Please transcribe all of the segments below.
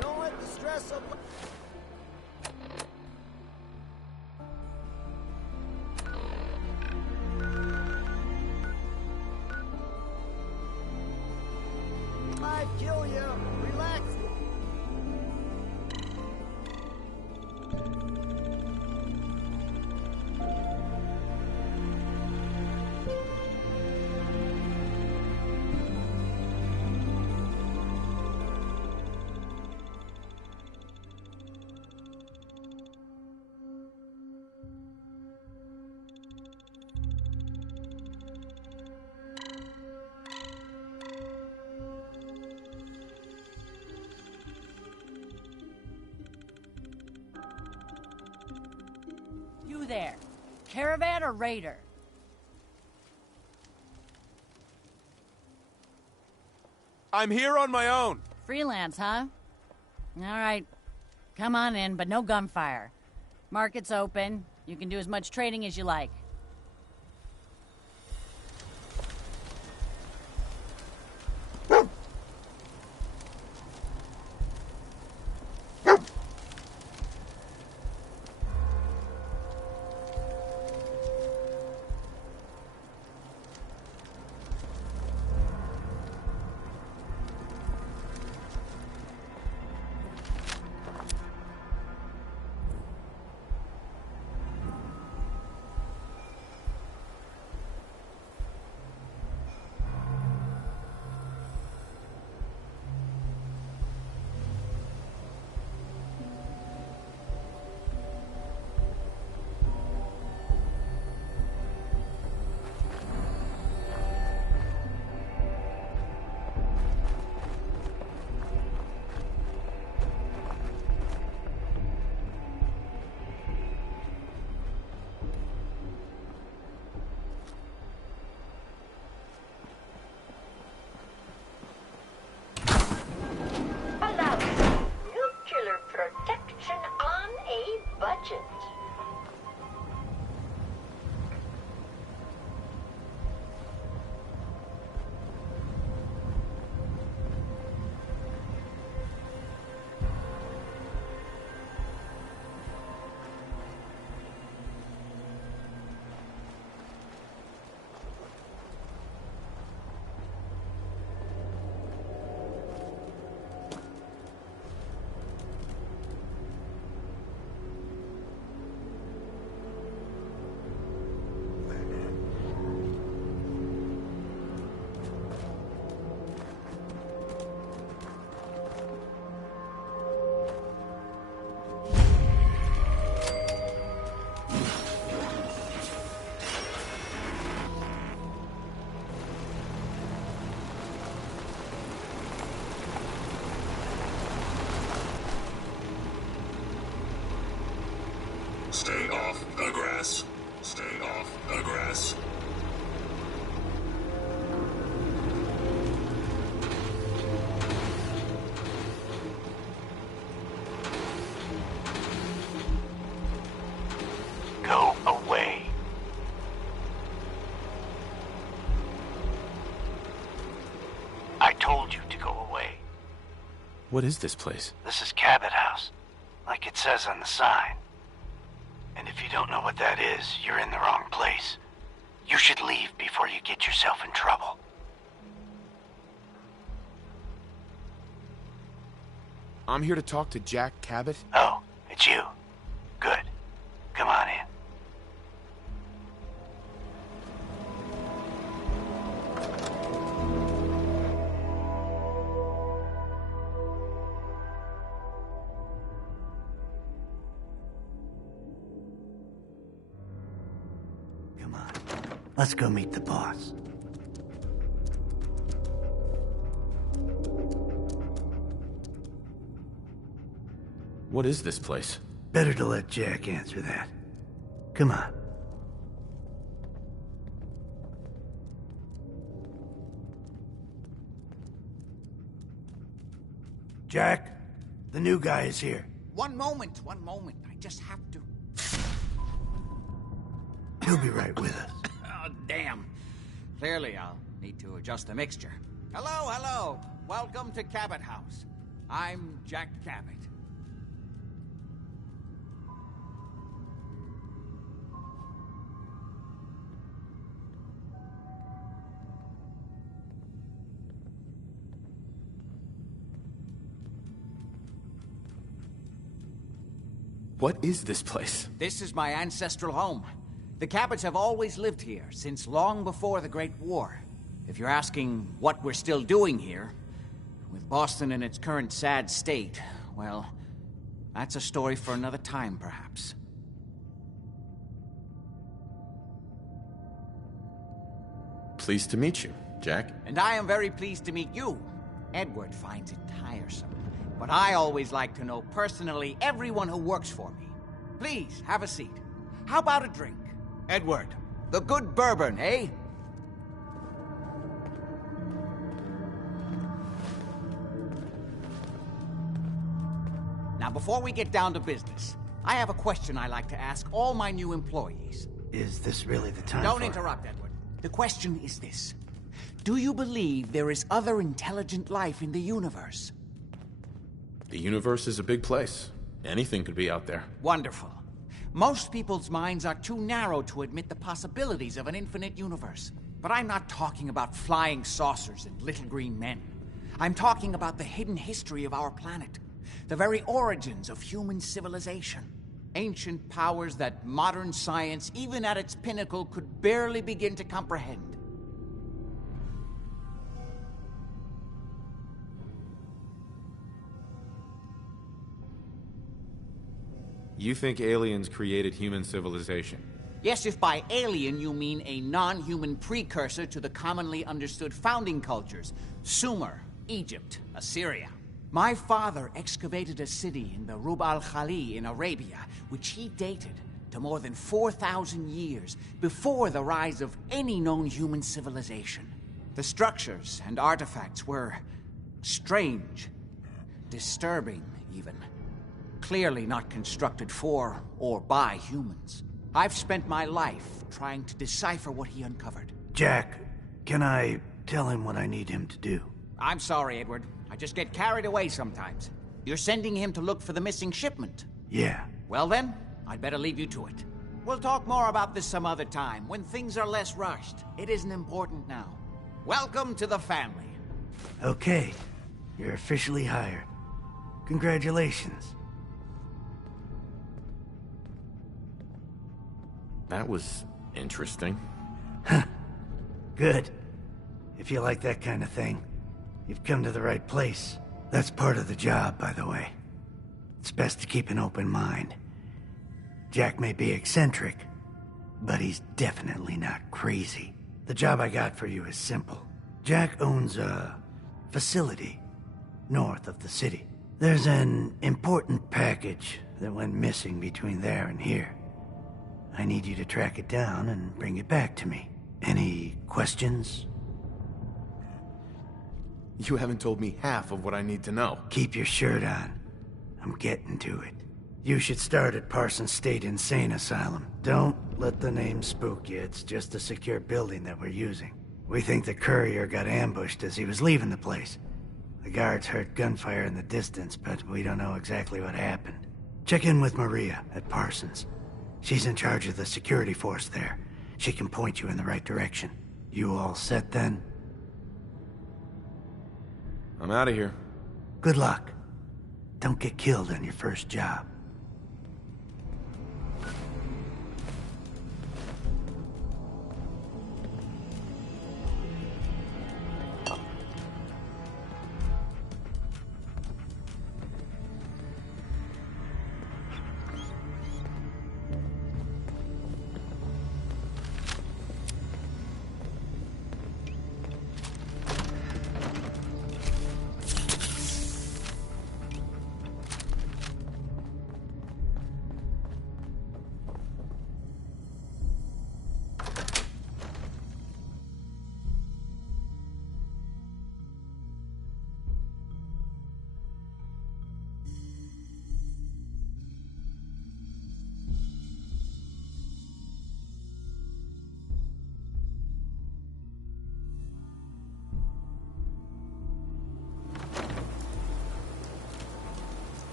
Don't let the stress of... Might kill you. Relax. You there. Caravan or raider? I'm here on my own. Freelance, huh? All right. Come on in, but no gunfire. Market's open. You can do as much trading as you like. Stay off the grass. Stay off the grass. Go away. I told you to go away. What is this place? This is Cabot House, like it says on the sign. And if you don't know what that is, you're in the wrong place. You should leave before you get yourself in trouble. I'm here to talk to Jack Cabot. Oh, it's you. Good. Come on in. Come on. Let's go meet the boss. What is this place? Better to let Jack answer that. Come on. Jack, the new guy is here. One moment. I just have to... He'll be right with us. Oh, damn. Clearly, I'll need to adjust the mixture. Hello. Welcome to Cabot House. I'm Jack Gaben. What is this place? This is my ancestral home. The Cabots have always lived here, since long before the Great War. If you're asking what we're still doing here, with Boston in its current sad state, well, that's a story for another time, perhaps. Pleased to meet you, Jack. And I am very pleased to meet you. Edward finds it tiresome, but I always like to know personally everyone who works for me. Please, have a seat. How about a drink? Edward, the good bourbon, eh? Now, before we get down to business, I have a question I like to ask all my new employees. Is this really the time Don't for... interrupt, Edward. The question is this. Do you believe there is other intelligent life in the universe? The universe is a big place. Anything could be out there. Wonderful. Most people's minds are too narrow to admit the possibilities of an infinite universe. But I'm not talking about flying saucers and little green men. I'm talking about the hidden history of our planet. The very origins of human civilization. Ancient powers that modern science, even at its pinnacle, could barely begin to comprehend. You think aliens created human civilization? Yes, if by alien you mean a non-human precursor to the commonly understood founding cultures. Sumer, Egypt, Assyria. My father excavated a city in the Rub al-Khali in Arabia, which he dated to more than 4,000 years before the rise of any known human civilization. The structures and artifacts were strange, disturbing even. Clearly not constructed for or by humans. I've spent my life trying to decipher what he uncovered. Jack, can I tell him what I need him to do? I'm sorry, Edward. I just get carried away sometimes. You're sending him to look for the missing shipment. Yeah. Well then, I'd better leave you to it. We'll talk more about this some other time, when things are less rushed. It isn't important now. Welcome to the family. Okay. You're officially hired. Congratulations. That was interesting. Good. If you like that kind of thing, you've come to the right place. That's part of the job, by the way. It's best to keep an open mind. Jack may be eccentric, but he's definitely not crazy. The job I got for you is simple. Jack owns a facility north of the city. There's an important package that went missing between there and here. I need you to track it down and bring it back to me. Any questions? You haven't told me half of what I need to know. Keep your shirt on. I'm getting to it. You should start at Parsons State Insane Asylum. Don't let the name spook you. It's just a secure building that we're using. We think the courier got ambushed as he was leaving the place. The guards heard gunfire in the distance, but we don't know exactly what happened. Check in with Maria at Parsons. She's in charge of the security force there. She can point you in the right direction. You all set then? I'm out of here. Good luck. Don't get killed on your first job.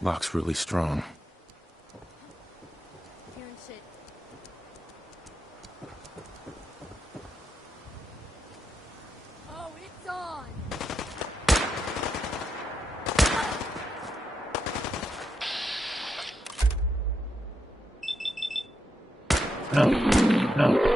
Lock's really strong. Here and sit. Oh, it's on! No.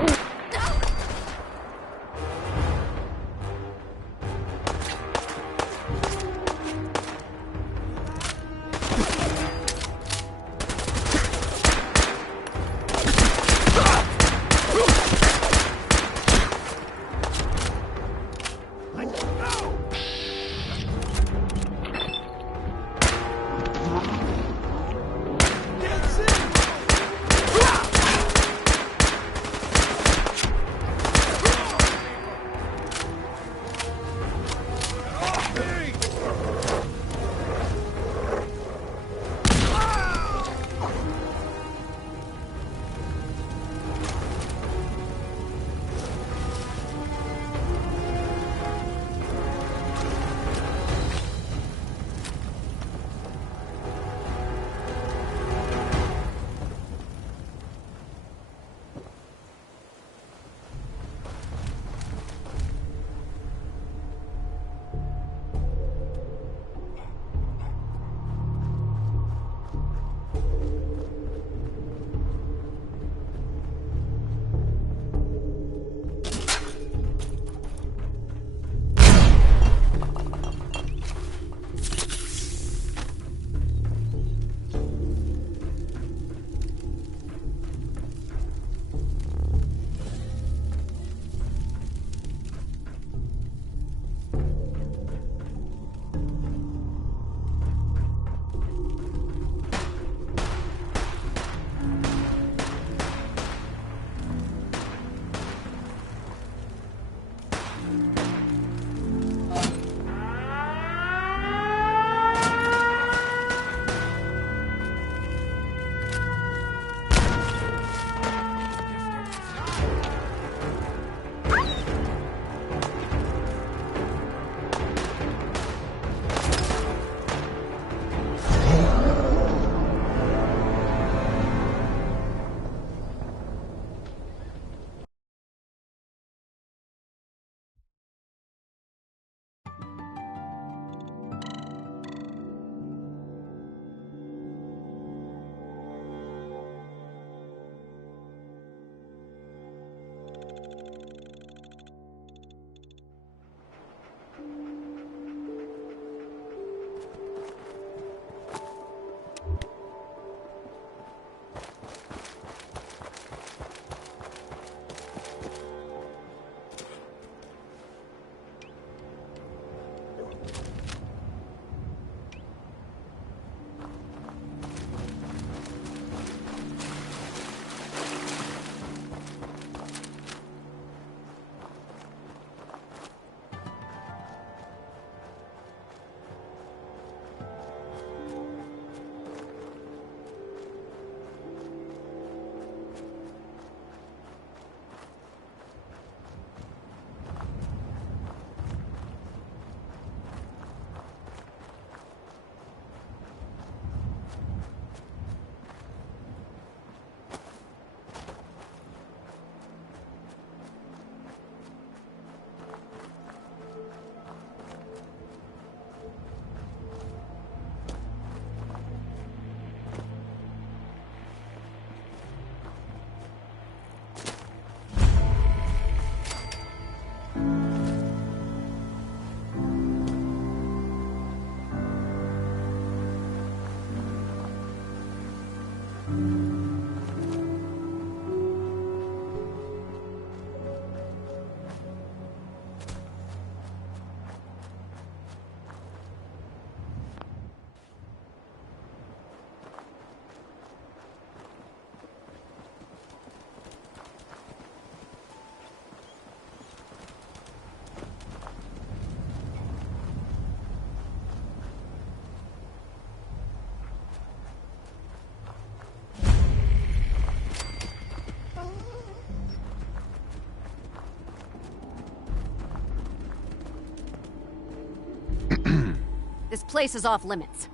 This place is off limits.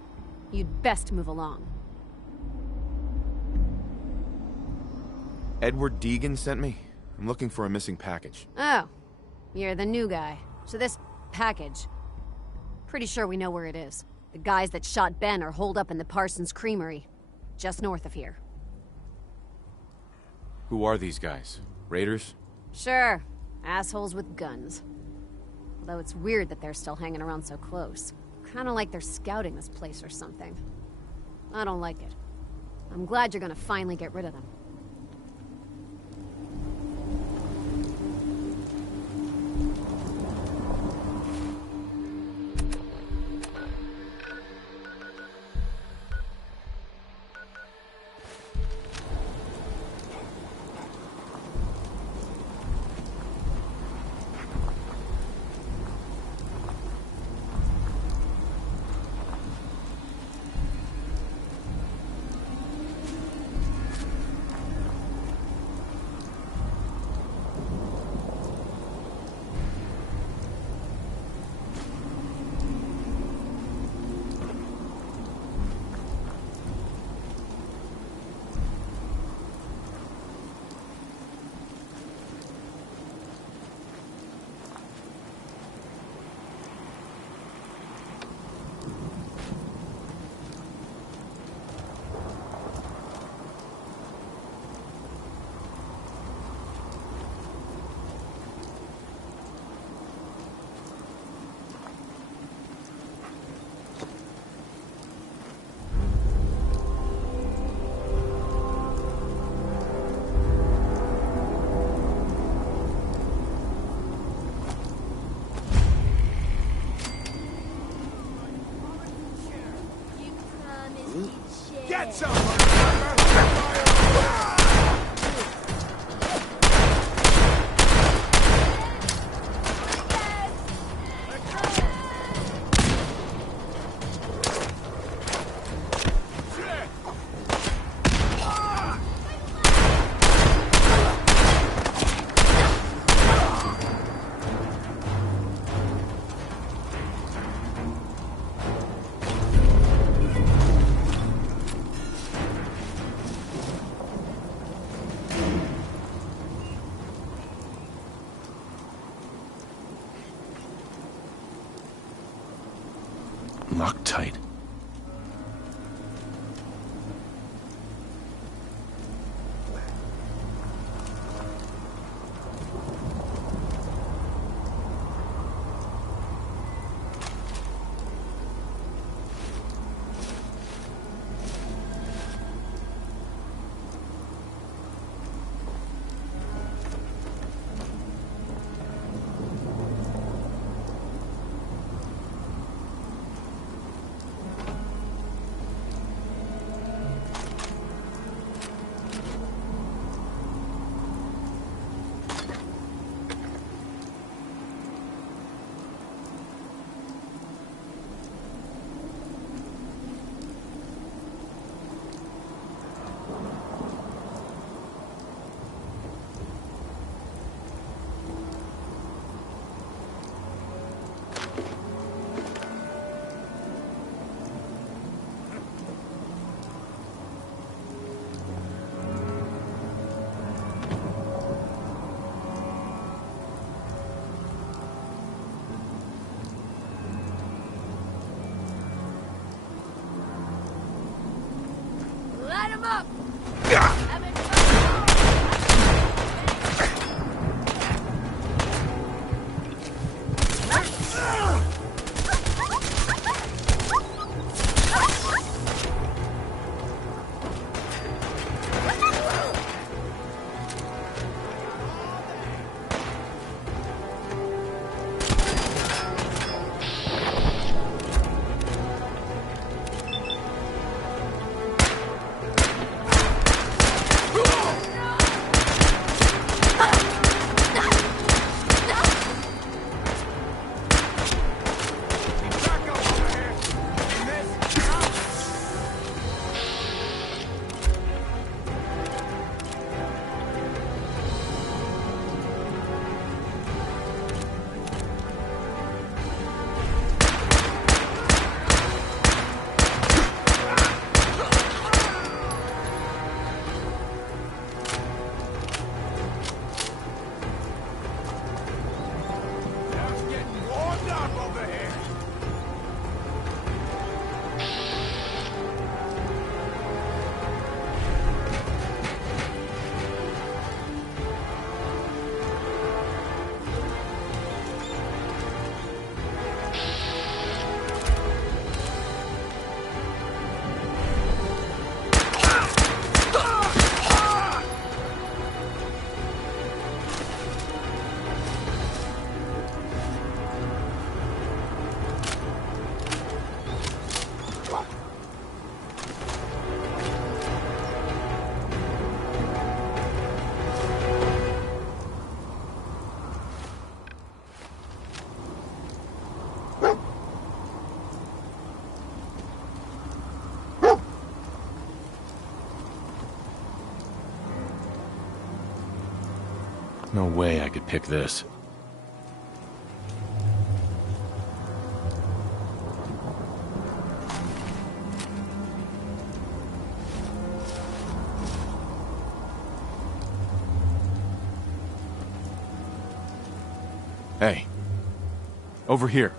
You'd best move along. Edward Deegan sent me. I'm looking for a missing package. Oh, you're the new guy. So this package... Pretty sure we know where it is. The guys that shot Ben are holed up in the Parsons Creamery, just north of here. Who are these guys? Raiders? Sure. Assholes with guns. Although it's weird that they're still hanging around so close. Kinda like they're scouting this place or something. I don't like it. I'm glad you're gonna finally get rid of them. Get some, motherfucker! Locked tight. Light 'em up! No way I could pick this. Hey. Over here.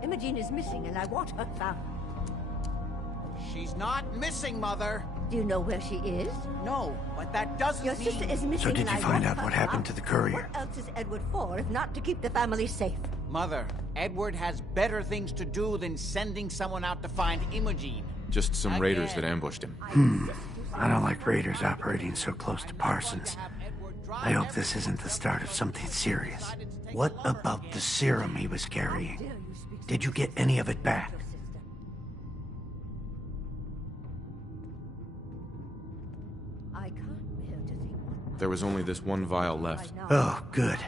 Imogene is missing, and I want her found. She's not missing, Mother. Do you know where she is? No, but that doesn't Your mean... sister is missing. So did you find out what happened to the courier? What else is Edward for, if not to keep the family safe? Mother, Edward has better things to do than sending someone out to find Imogene. Just some raiders that ambushed him. I don't like raiders operating so close to Parsons. I hope this isn't the start of something serious. What about the serum he was carrying? Did you get any of it back? There was only this one vial left. Oh, good.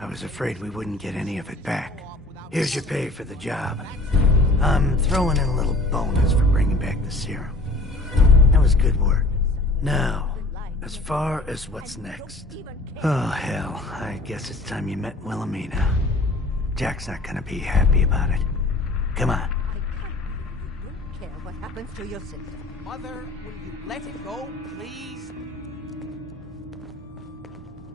I was afraid we wouldn't get any of it back. Here's your pay for the job. I'm throwing in a little bonus for bringing back the serum. That was good work. Now, as far as what's next. Oh, hell. I guess it's time you met Wilhelmina. Jack's not gonna be happy about it. Come on. I don't care what happens to your sister. Mother, will you let it go, please?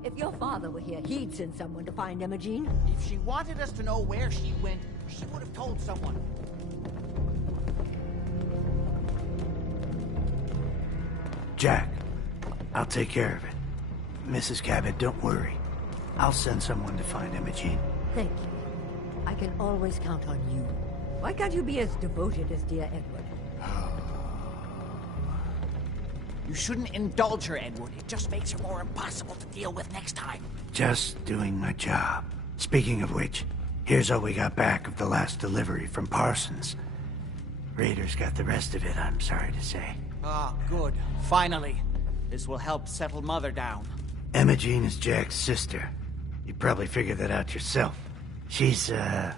If your father were here, he'd send someone to find Imogene. If she wanted us to know where she went, she would have told someone. Jack, I'll take care of it. Mrs. Cabot, don't worry. I'll send someone to find Imogene. Thank you. I can always count on you. Why can't you be as devoted as dear Edward? You shouldn't indulge her, Edward. It just makes her more impossible to deal with next time. Just doing my job. Speaking of which, here's all we got back of the last delivery from Parsons. Raiders got the rest of it, I'm sorry to say. Ah, good. Finally. This will help settle Mother down. Imogene is Jack's sister. You probably figured that out yourself. She's, a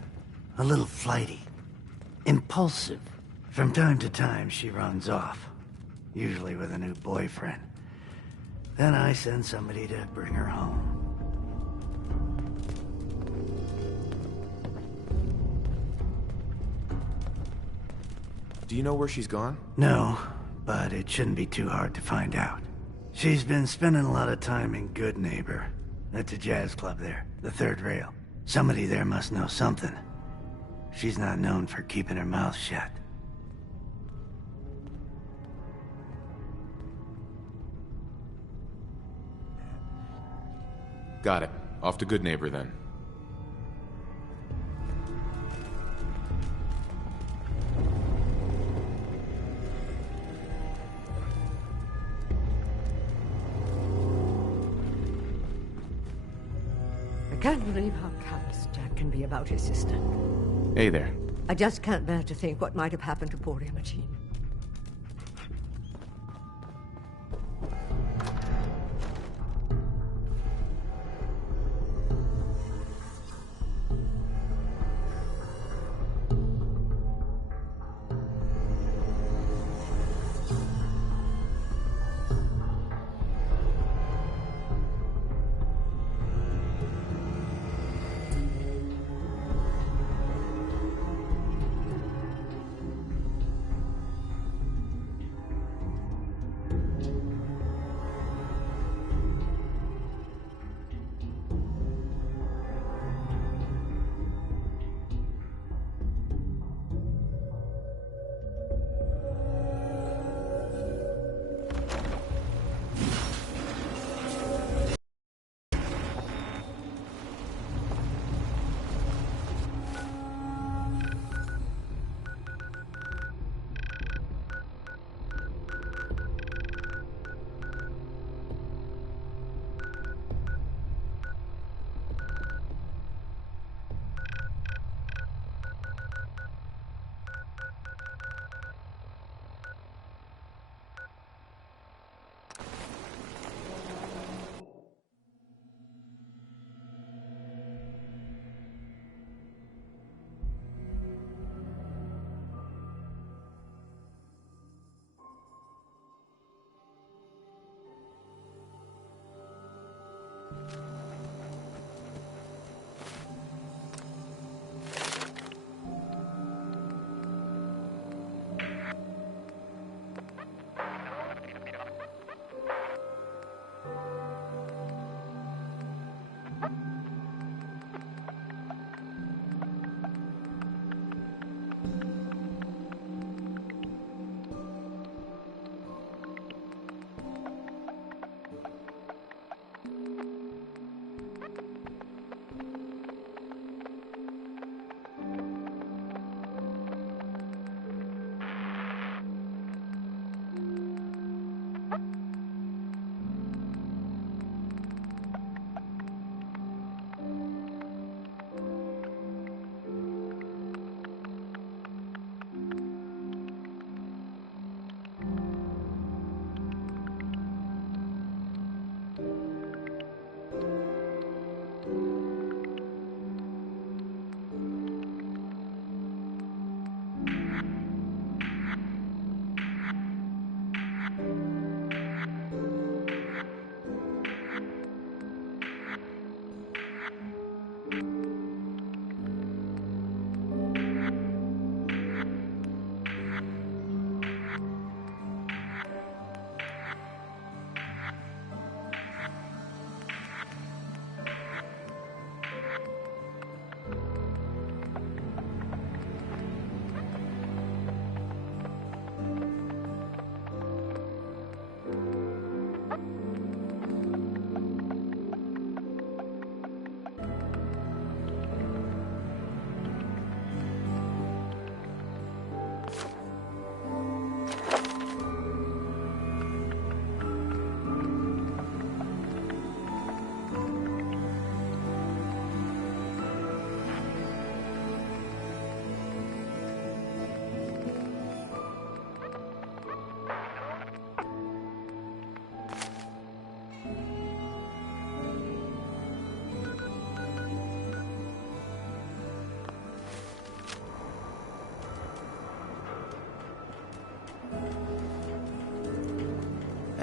little flighty. Impulsive. From time to time, she runs off. Usually with a new boyfriend. Then I send somebody to bring her home. Do you know where she's gone? No, but it shouldn't be too hard to find out. She's been spending a lot of time in Good Neighbor. That's a jazz club there, the third rail. Somebody there must know something. She's not known for keeping her mouth shut. Got it. Off to Good Neighbor, then. I can't believe how callous Jack can be about his sister. Hey there. I just can't bear to think what might have happened to poor Imogene.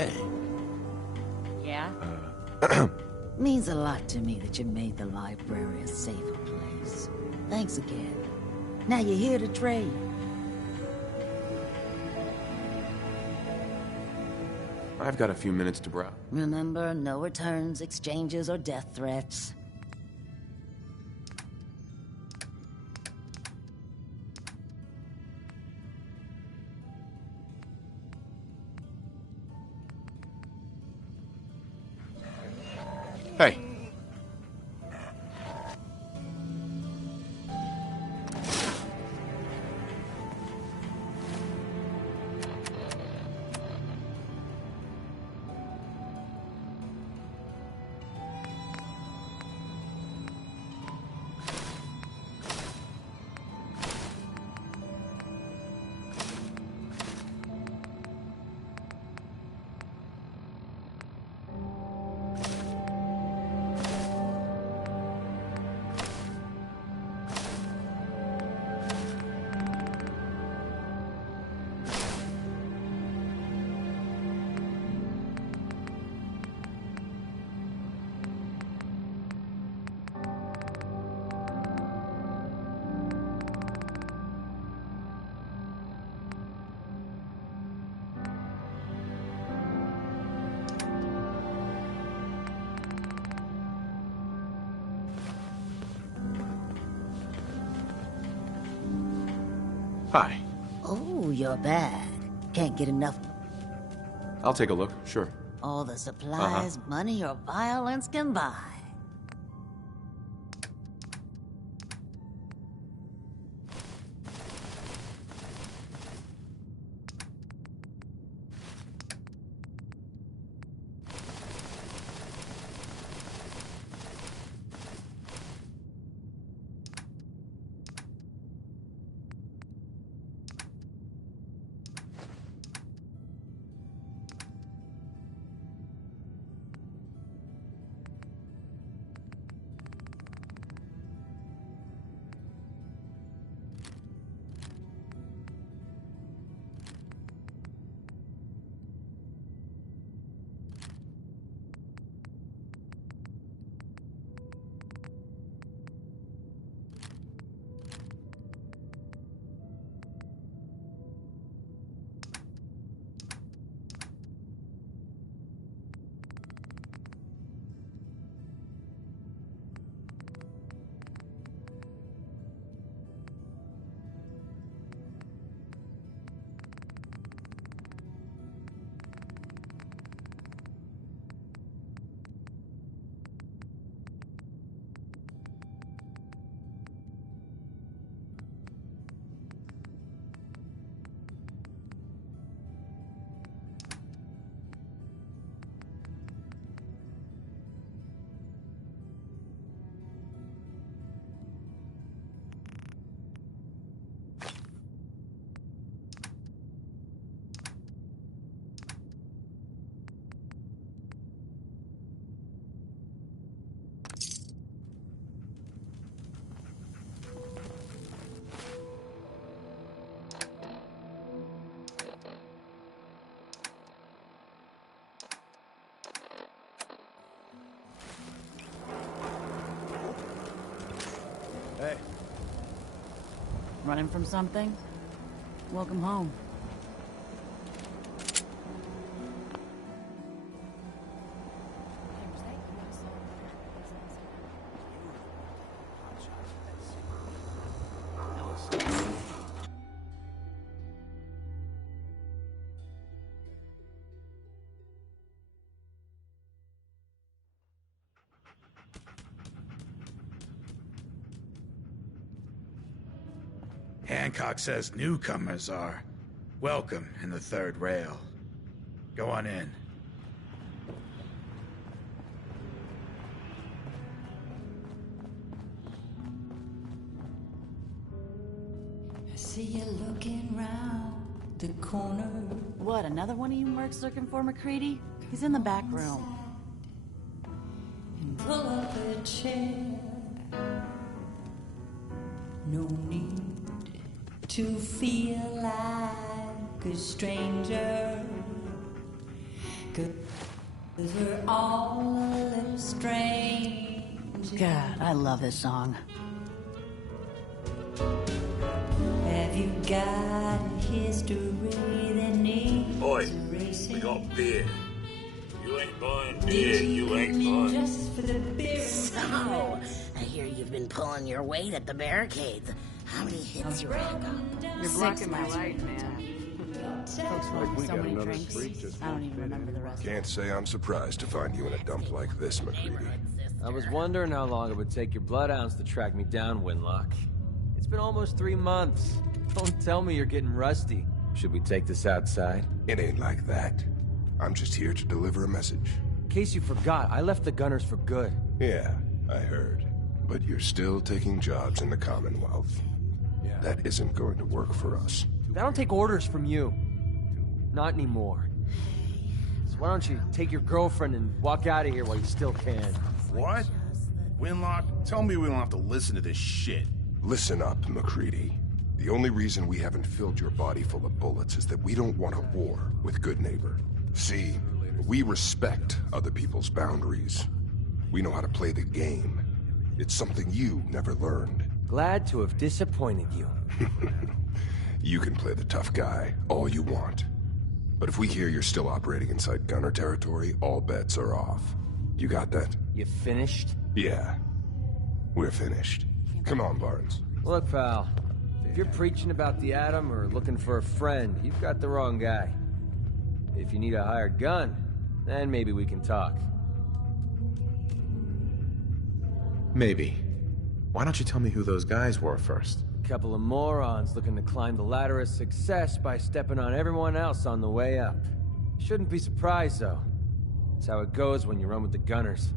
Hey. Yeah? Means a lot to me that you made the library a safer place. Thanks again. Now you're here to trade. I've got a few minutes to browse. Remember, no returns, exchanges, or death threats. Hey. Hi. Oh, you're bad. Can't get enough. I'll take a look, sure. All the supplies, money, or violence can buy. Hey. Running from something? Welcome home. Hancock says newcomers are welcome in the third rail. Go on in. I see you looking round the corner. What, another one of you mercs looking for McCready? He's in the back room. And pull up a chair. No need to feel like a stranger. 'Cause we're all a little strange. God, I love this song. Have you got a history that needs Boy, erasing? we got beer. You ain't buying beer, you ain't buying. Just for the beer. So, I hear you've been pulling your weight at the barricades. How many hits you rack up? You're blocking my light, man. Folks want so many drinks. I don't even remember the rest. Can't say I'm surprised to find you in a dump like this, McCready. I was wondering how long it would take your bloodhounds to track me down, Winlock. It's been almost 3 months. Don't tell me you're getting rusty. Should we take this outside? It ain't like that. I'm just here to deliver a message. In case you forgot, I left the Gunners for good. Yeah, I heard. But you're still taking jobs in the Commonwealth. Yeah. That isn't going to work for us. I don't take orders from you. Not anymore. So why don't you take your girlfriend and walk out of here while you still can? What? Winlock, tell me we don't have to listen to this shit. Listen up, McCready. The only reason we haven't filled your body full of bullets is that we don't want a war with Good Neighbor. See, we respect other people's boundaries. We know how to play the game. It's something you never learned. Glad to have disappointed you. You can play the tough guy all you want. But if we hear you're still operating inside Gunner territory, all bets are off. You got that? You finished? Yeah. We're finished. Come on, Barnes. Look, pal. If you're preaching about the atom or looking for a friend, you've got the wrong guy. If you need a hired gun, then maybe we can talk. Maybe. Why don't you tell me who those guys were first? A couple of morons looking to climb the ladder of success by stepping on everyone else on the way up. Shouldn't be surprised, though. That's how it goes when you run with the Gunners.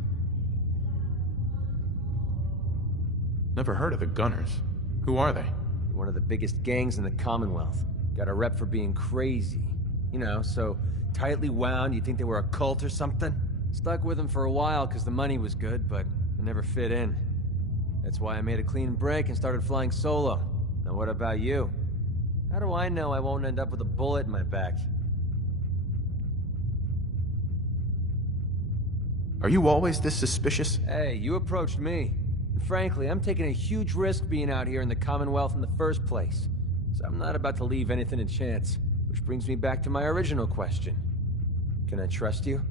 Never heard of the Gunners. Who are they? One of the biggest gangs in the Commonwealth. Got a rep for being crazy. You know, so tightly wound you'd think they were a cult or something. Stuck with them for a while because the money was good, but it never fit in. That's why I made a clean break and started flying solo. Now what about you? How do I know I won't end up with a bullet in my back? Are you always this suspicious? Hey, you approached me. And frankly, I'm taking a huge risk being out here in the Commonwealth in the first place. So I'm not about to leave anything to chance. Which brings me back to my original question. Can I trust you?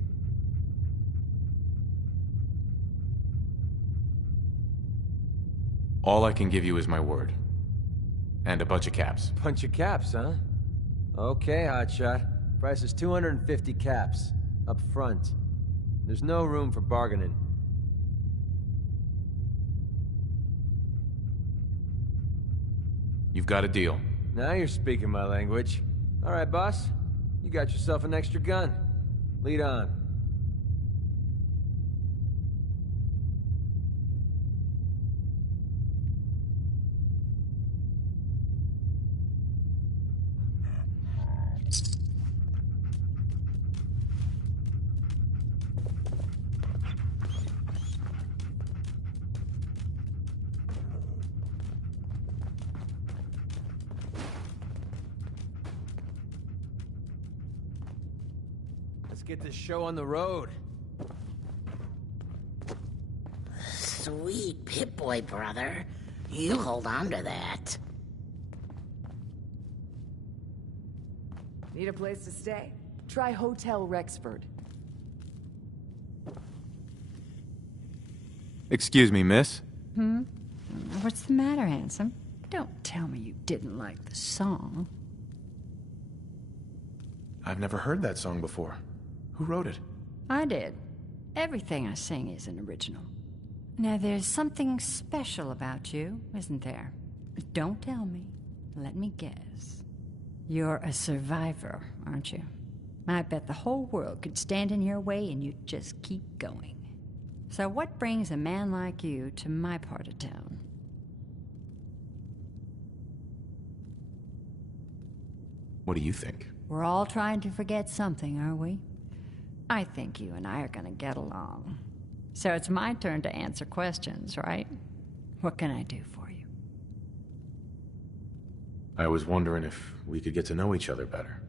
All I can give you is my word. And a bunch of caps. Bunch of caps, huh? Okay, hotshot. Price is 250 caps. Up front. There's no room for bargaining. You've got a deal. Now you're speaking my language. All right, boss. You got yourself an extra gun. Lead on. Get this show on the road. Sweet Pip-Boy, brother. You hold on to that. Need a place to stay? Try Hotel Rexford. Excuse me, miss? What's the matter, handsome? Don't tell me you didn't like the song. I've never heard that song before. Who wrote it? I did. Everything I sing is an original. Now, there's something special about you, isn't there? Don't tell me. Let me guess. You're a survivor, aren't you? I bet the whole world could stand in your way and you'd just keep going. So what brings a man like you to my part of town? What do you think? We're all trying to forget something, are we? I think you and I are gonna get along. So it's my turn to answer questions, right? What can I do for you? I was wondering if we could get to know each other better.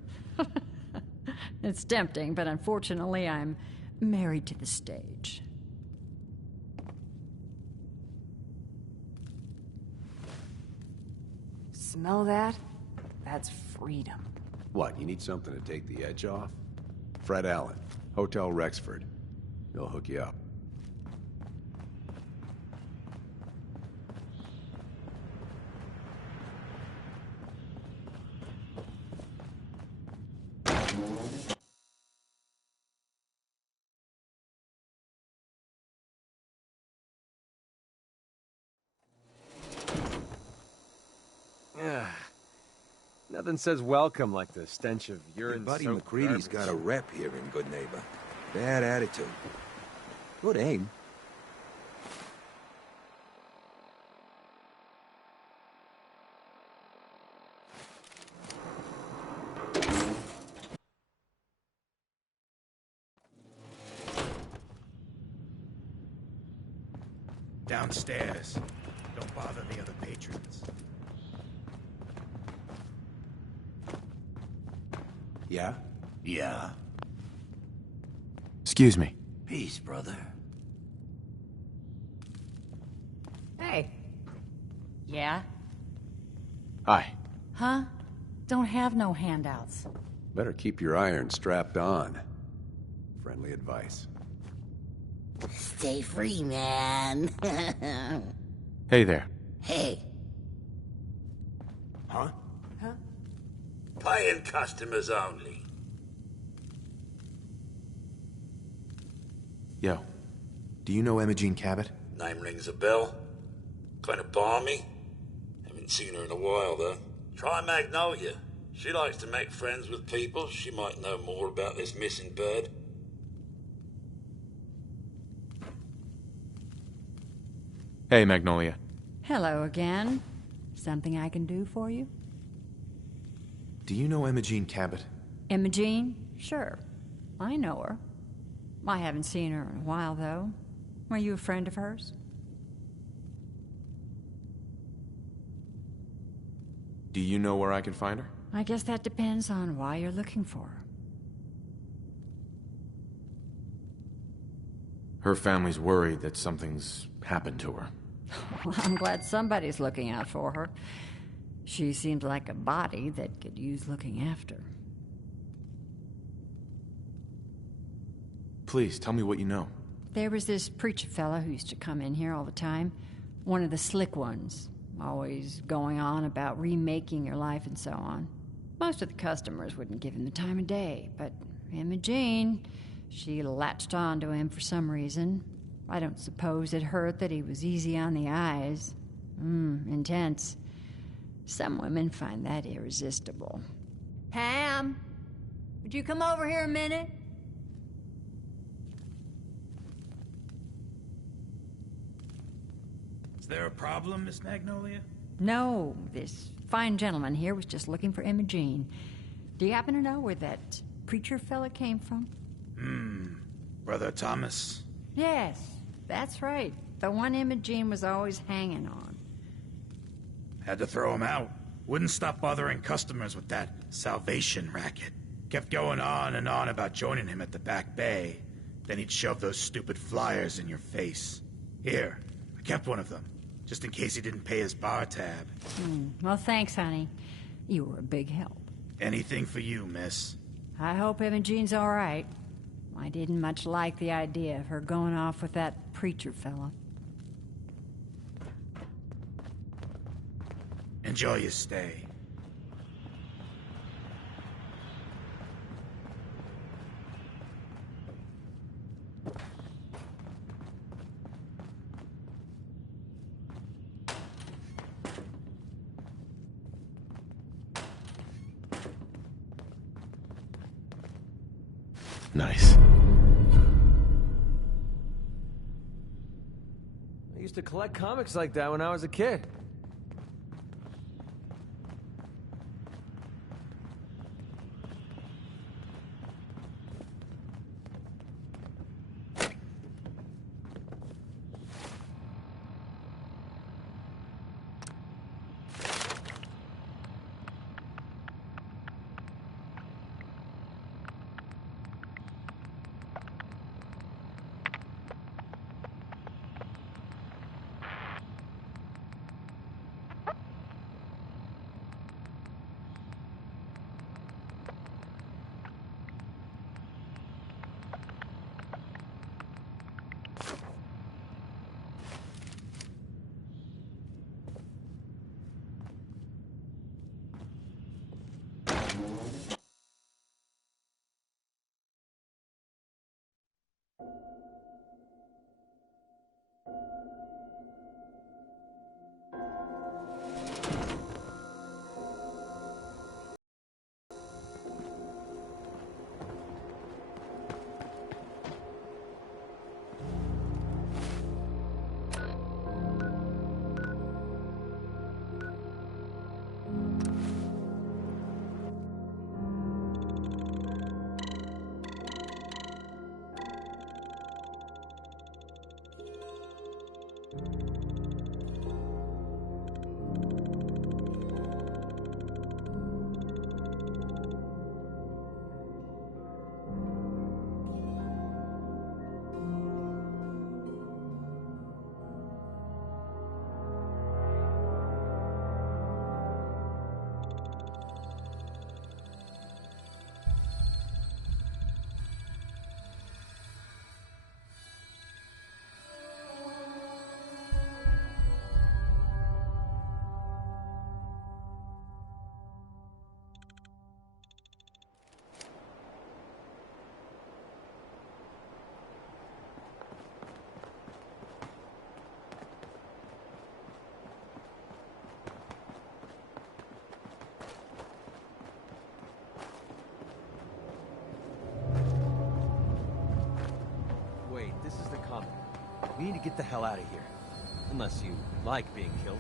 It's tempting, but unfortunately I'm married to the stage. Smell that? That's freedom. What, you need something to take the edge off? Fred Allen, Hotel Rexford. He'll hook you up. Nothing says welcome like the stench of urine. Your buddy McCready's got a rep here in Good Neighbor. Bad attitude. Good aim. Downstairs. Don't bother the other patrons. Yeah? Yeah. Excuse me. Peace, brother. Hey. Yeah? Hi. Huh? Don't have no handouts. Better keep your iron strapped on. Friendly advice. Stay free, man. Hey there. Hey. Huh? Huh? Paying customers only. Yo. Do you know Imogene Cabot? Name rings a bell. Kind of balmy. Haven't seen her in a while, though. Try Magnolia. She likes to make friends with people. She might know more about this missing bird. Hey, Magnolia. Hello again. Something I can do for you? Do you know Imogene Cabot? Imogene? Sure. I know her. I haven't seen her in a while, though. Were you a friend of hers? Do you know where I can find her? I guess that depends on why you're looking for her. Her family's worried that something's happened to her. Well, I'm glad somebody's looking out for her. She seems like a body that could use looking after. Please, tell me what you know. There was this preacher fella who used to come in here all the time. One of the slick ones. Always going on about remaking your life and so on. Most of the customers wouldn't give him the time of day, but Imogene, she latched on to him for some reason. I don't suppose it hurt that he was easy on the eyes. Intense. Some women find that irresistible. Pam, would you come over here a minute? Is there a problem, Miss Magnolia? No, this fine gentleman here was just looking for Imogene. Do you happen to know where that preacher fella came from? Brother Thomas? Yes, that's right. The one Imogene was always hanging on. Had to throw him out. Wouldn't stop bothering customers with that salvation racket. Kept going on and on about joining him at the back bay. Then he'd shove those stupid flyers in your face. Here, I kept one of them, just in case he didn't pay his bar tab. Well, thanks, honey. You were a big help. Anything for you, miss. I hope Imogene's all right. I didn't much like the idea of her going off with that preacher fella. Enjoy your stay. Nice. I used to collect comics like that when I was a kid. We need to get the hell out of here. Unless you like being killed.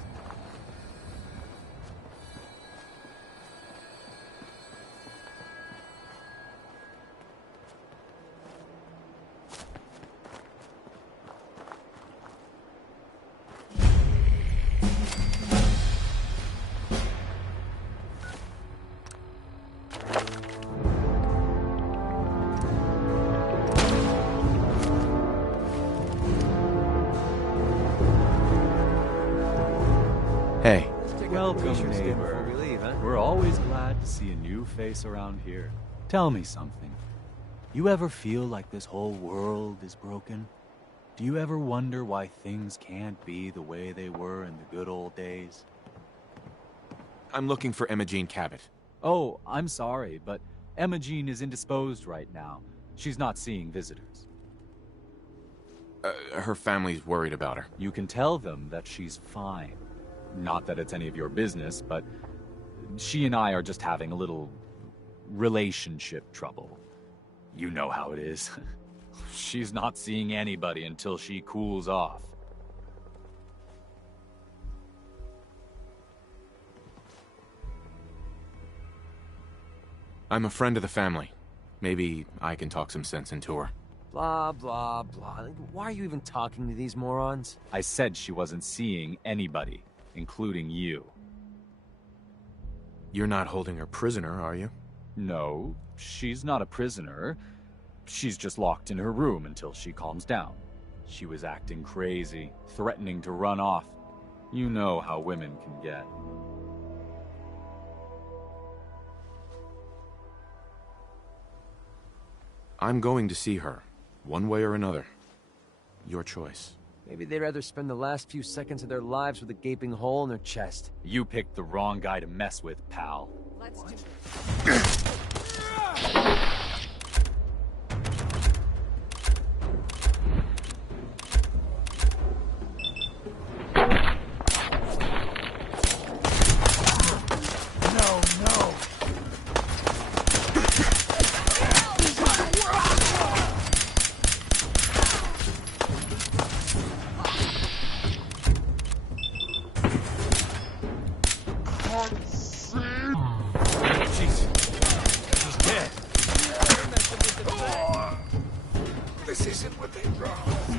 Hey. Welcome, neighbor. We're always glad to see a new face around here. Tell me something. You ever feel like this whole world is broken? Do you ever wonder why things can't be the way they were in the good old days? I'm looking for Emma Jean Cabot. Oh, I'm sorry, but Emma Jean is indisposed right now. She's not seeing visitors. Her family's worried about her. You can tell them that she's fine. Not that it's any of your business, but she and I are just having a little relationship trouble. You know how it is. She's not seeing anybody until she cools off. I'm a friend of the family. Maybe I can talk some sense into her. Blah, blah, blah. Why are you even talking to these morons? I said she wasn't seeing anybody, including you. You're not holding her prisoner, are you? No, she's not a prisoner. She's just locked in her room until she calms down. She was acting crazy, threatening to run off. You know how women can get. I'm going to see her, one way or another. Your choice. Maybe they'd rather spend the last few seconds of their lives with a gaping hole in their chest. You picked the wrong guy to mess with, pal. Let's do This isn't what they promised.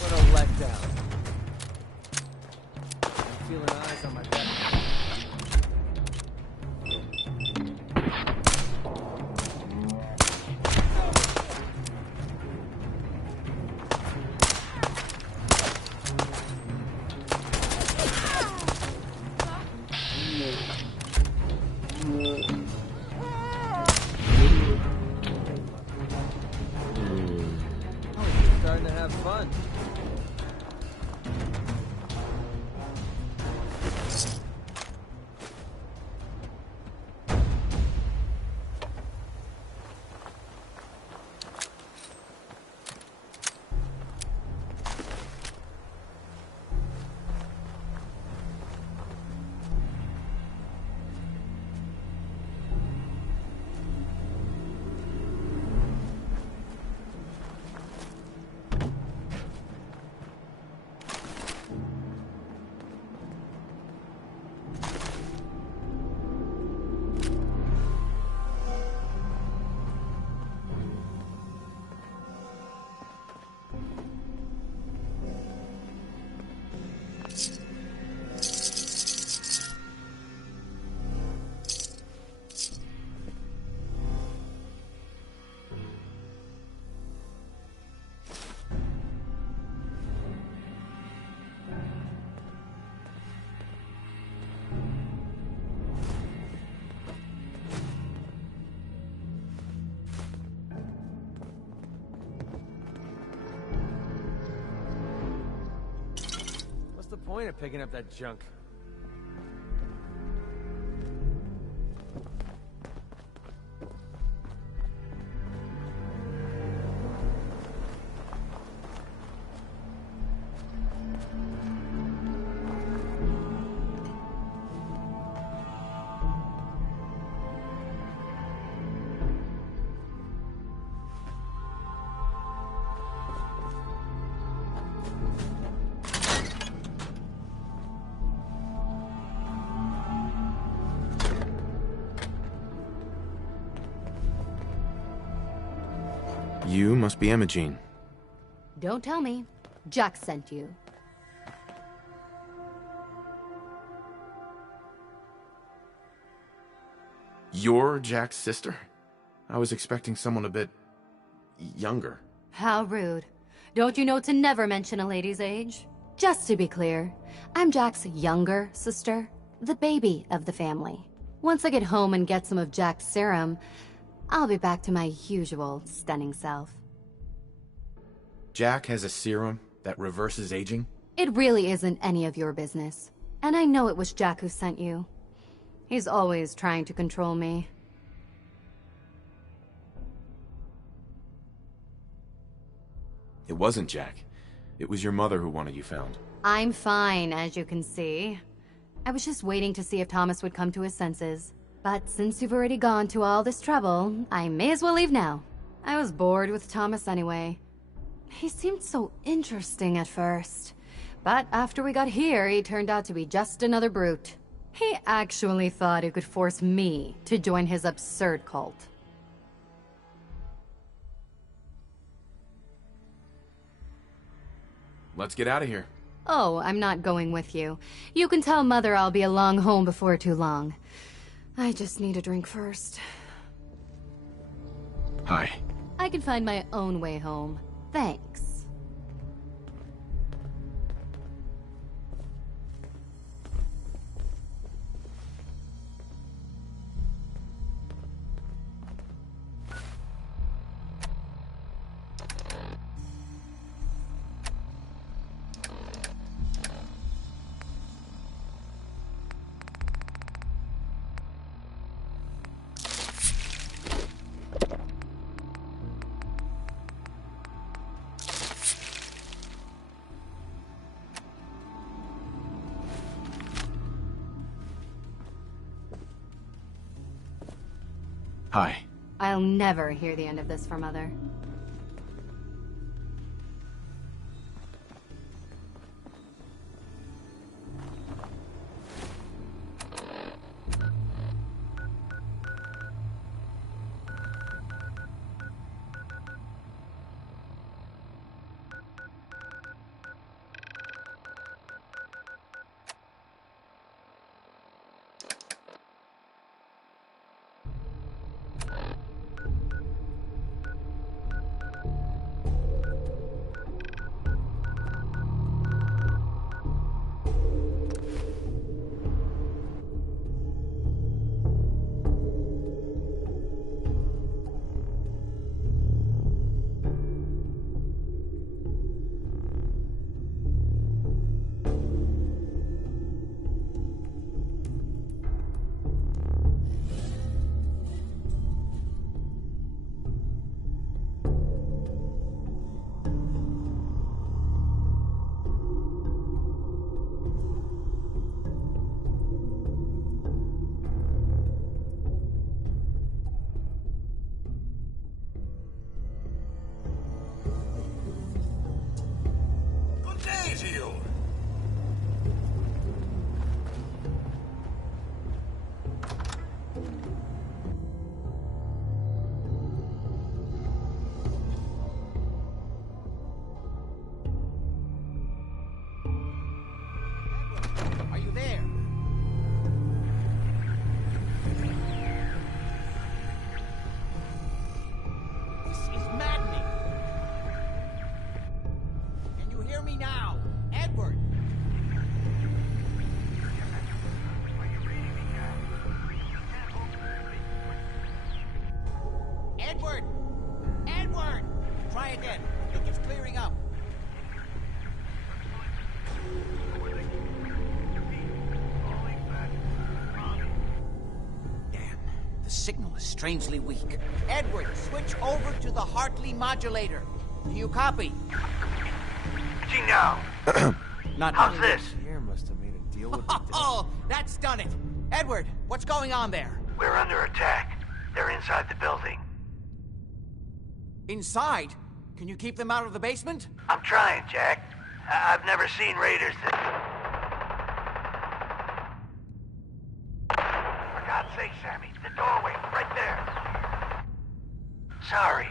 What a letdown. point of picking up that junk? You must be Imogene. Don't tell me. Jack sent you. You're Jack's sister? I was expecting someone a bit younger. How rude. Don't you know to never mention a lady's age? Just to be clear, I'm Jack's younger sister, the baby of the family. Once I get home and get some of Jack's serum, I'll be back to my usual stunning self. Jack has a serum that reverses aging? It really isn't any of your business. And I know it was Jack who sent you. He's always trying to control me. It wasn't Jack. It was your mother who wanted you found. I'm fine, as you can see. I was just waiting to see if Thomas would come to his senses. But since you've already gone to all this trouble, I may as well leave now. I was bored with Thomas anyway. He seemed so interesting at first. But after we got here, he turned out to be just another brute. He actually thought he could force me to join his absurd cult. Let's get out of here. Oh, I'm not going with you. You can tell Mother I'll be along home before too long. I just need a drink first. Hi. I can find my own way home. Thanks. Hi. I'll never hear the end of this from Mother. Edward! Edward! Try again. It keeps clearing up. strangely weak. Edward, switch over to the Hartley modulator. Do you copy? Gee, now. Not How's this? Pierre must have made a deal with the Oh, that's done it. Edward, what's going on there? We're under attack. They're inside the building. Inside? Can you keep them out of the basement? I'm trying, Jack. I've never seen raiders that... For God's sake, Sammy, the doorway, right there. Sorry.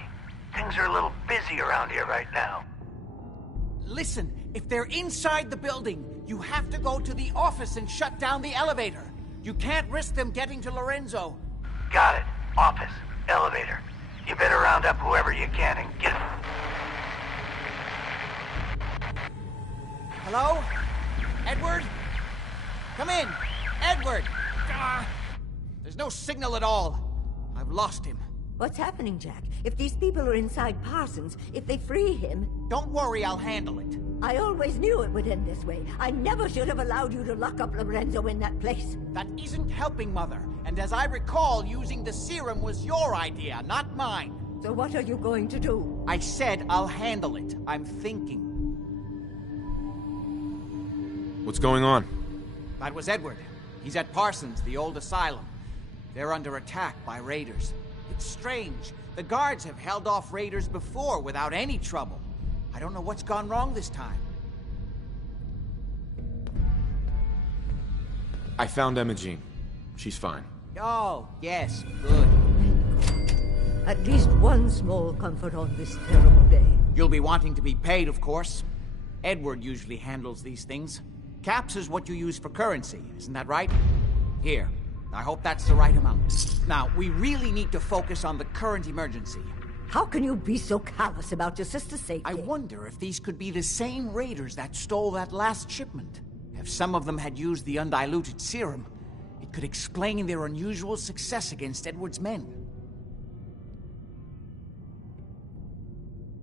Things are a little busy around here right now. Listen, if they're inside the building, you have to go to the office and shut down the elevator. You can't risk them getting to Lorenzo. Got it. Office. Elevator. You better round up whoever you can and get... Hello? Edward? Come in! Edward! There's no signal at all. I've lost him. What's happening, Jack? If these people are inside Parsons, if they free him... Don't worry, I'll handle it. I always knew it would end this way. I never should have allowed you to lock up Lorenzo in that place. That isn't helping, Mother. And as I recall, using the serum was your idea, not mine. So what are you going to do? I said I'll handle it. I'm thinking. What's going on? That was Edward. He's at Parsons, the old asylum. They're under attack by raiders. It's strange. The guards have held off raiders before without any trouble. I don't know what's gone wrong this time. I found Imogene. She's fine. Oh, yes, good. At least one small comfort on this terrible day. You'll be wanting to be paid, of course. Edward usually handles these things. Caps is what you use for currency, isn't that right? Here. I hope that's the right amount. Now, we really need to focus on the current emergency. How can you be so callous about your sister's safety? I wonder if these could be the same raiders that stole that last shipment. If some of them had used the undiluted serum, it could explain their unusual success against Edward's men.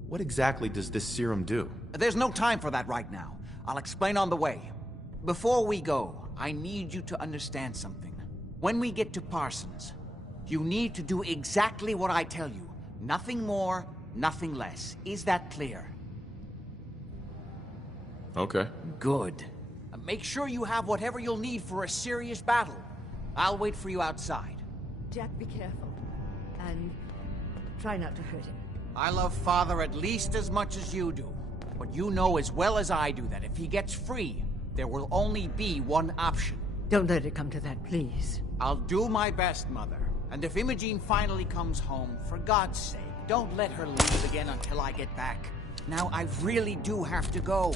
What exactly does this serum do? There's no time for that right now. I'll explain on the way. Before we go, I need you to understand something. When we get to Parsons, you need to do exactly what I tell you. Nothing more, nothing less. Is that clear? Okay. Good. Make sure you have whatever you'll need for a serious battle. I'll wait for you outside. Jack, be careful. And try not to hurt him. I love Father at least as much as you do. But you know as well as I do that if he gets free, there will only be one option. Don't let it come to that, please. I'll do my best, Mother. And if Imogene finally comes home, for God's sake, don't let her leave again until I get back. Now, I really do have to go.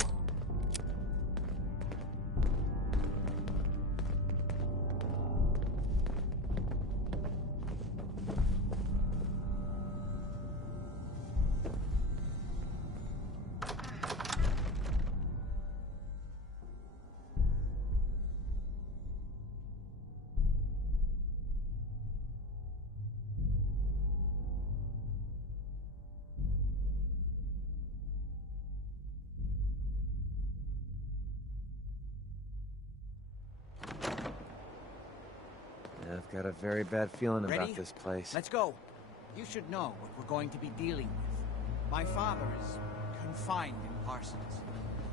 I've got a very bad feeling Ready? about this place. Let's go. You should know what we're going to be dealing with. My father is confined in Parsons.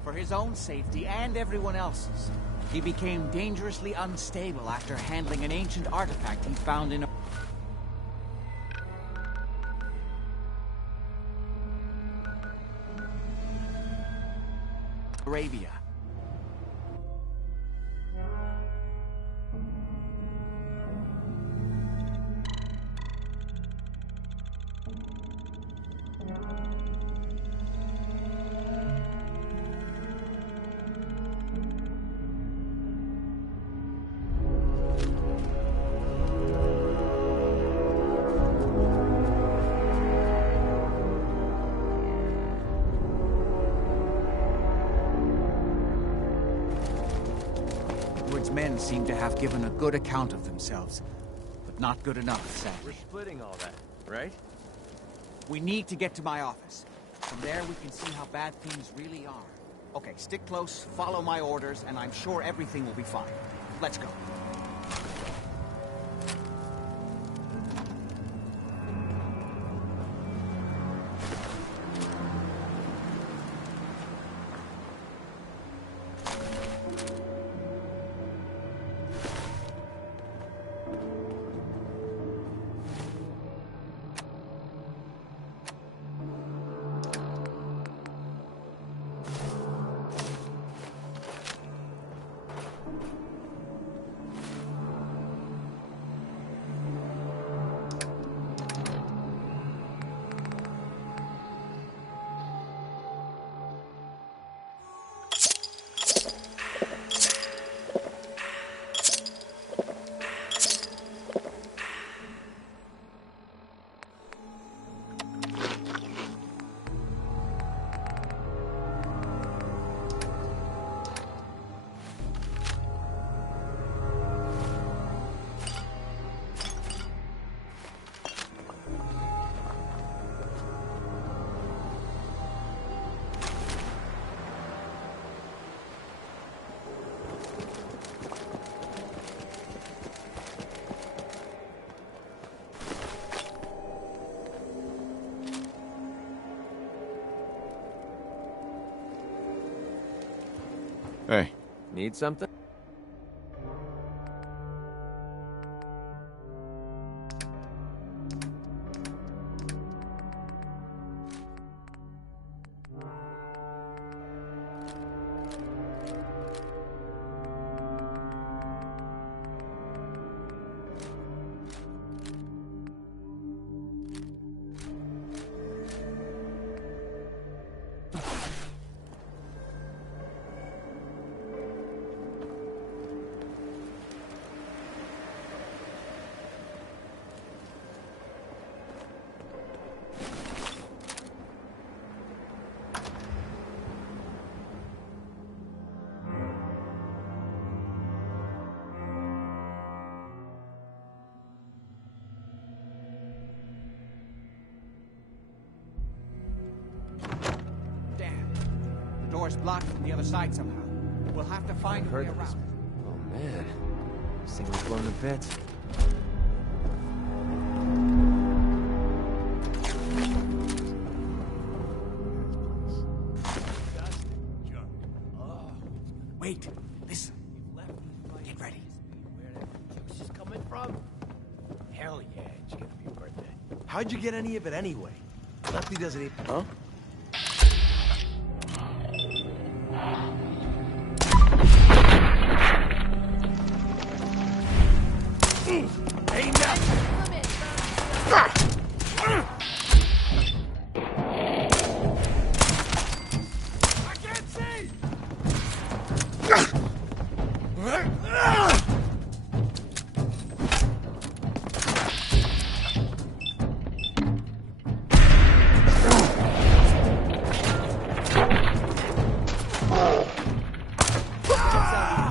For his own safety and everyone else's. He became dangerously unstable after handling an ancient artifact he found in Arabia. Edward's men seem to have given a good account of themselves, but not good enough, sadly. We're splitting all that, right? We need to get to my office. From there, we can see how bad things really are. Okay, stick close, follow my orders, and I'm sure everything will be fine. Let's go. Hey. Need something? Door's blocked from the other side somehow. We'll have to find a way around. Oh man, this thing was blown to bits. Wait, listen. Get ready. Where that juice is coming from? Hell yeah, it's gonna be worth it. How'd you get any of it anyway? Lefty doesn't even... Huh? Hey, now! I can't see!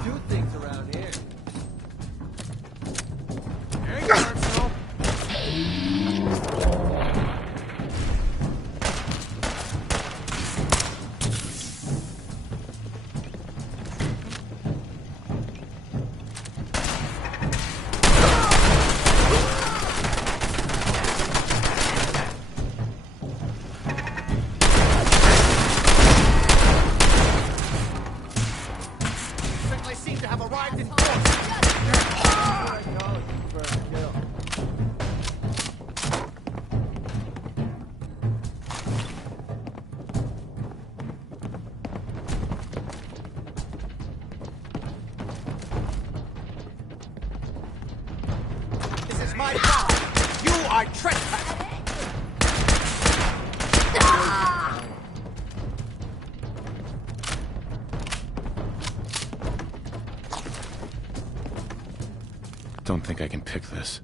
Do things around here. Certainly seem to have arrived in This is my job. You are trespassing. Don't think I can pick this.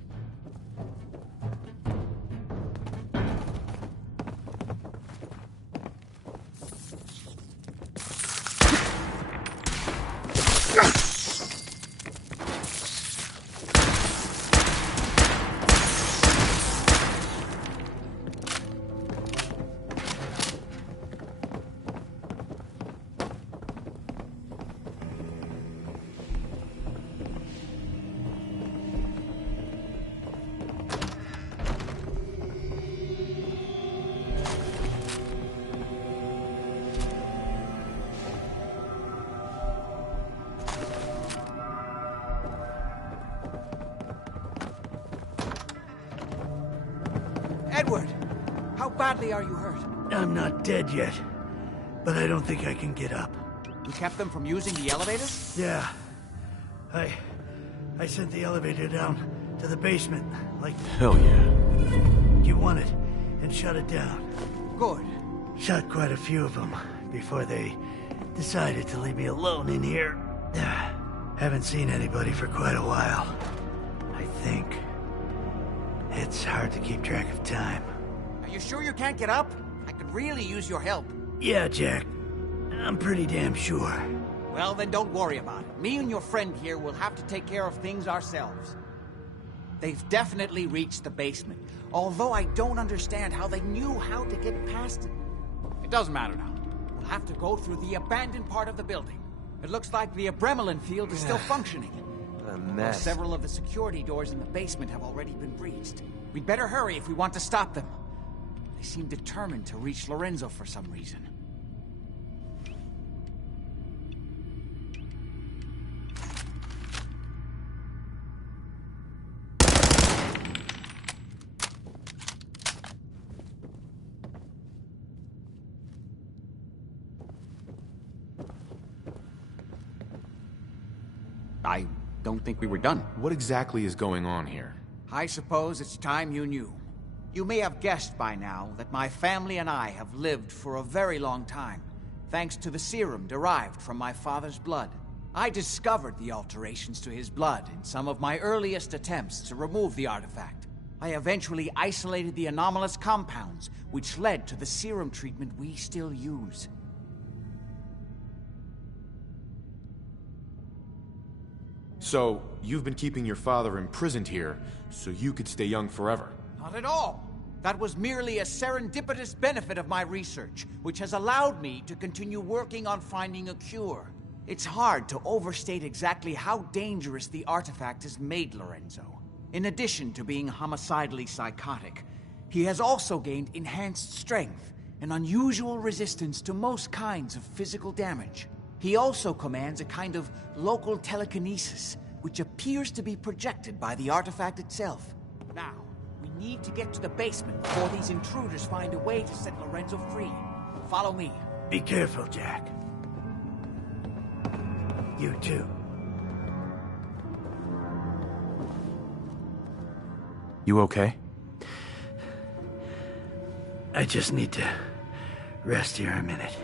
Edward, how badly are you hurt? I'm not dead yet, but I don't think I can get up. You kept them from using the elevators? Yeah. I sent the elevator down to the basement, like... Hell yeah. You want it, and shut it down. Good. Shot quite a few of them before they decided to leave me alone in here. Haven't seen anybody for quite a while. I think. It's hard to keep track of time. Are you sure you can't get up? I could really use your help. Yeah, Jack. I'm pretty damn sure. Well, then don't worry about it. Me and your friend here will have to take care of things ourselves. They've definitely reached the basement, although I don't understand how they knew how to get past it. It doesn't matter now. We'll have to go through the abandoned part of the building. It looks like the Adrenaline field is still functioning. A mess. Several of the security doors in the basement have already been breached. We'd better hurry if we want to stop them. They seem determined to reach Lorenzo for some reason. I don't think we were done. What exactly is going on here? I suppose it's time you knew. You may have guessed by now that my family and I have lived for a very long time, thanks to the serum derived from my father's blood. I discovered the alterations to his blood in some of my earliest attempts to remove the artifact. I eventually isolated the anomalous compounds, which led to the serum treatment we still use. So, you've been keeping your father imprisoned here so you could stay young forever? Not at all. That was merely a serendipitous benefit of my research, which has allowed me to continue working on finding a cure. It's hard to overstate exactly how dangerous the artifact has made Lorenzo. In addition to being homicidally psychotic, he has also gained enhanced strength and unusual resistance to most kinds of physical damage. He also commands a kind of local telekinesis, which appears to be projected by the artifact itself. Now, we need to get to the basement before these intruders find a way to set Lorenzo free. Follow me. Be careful, Jack. You too. You okay? I just need to rest here a minute.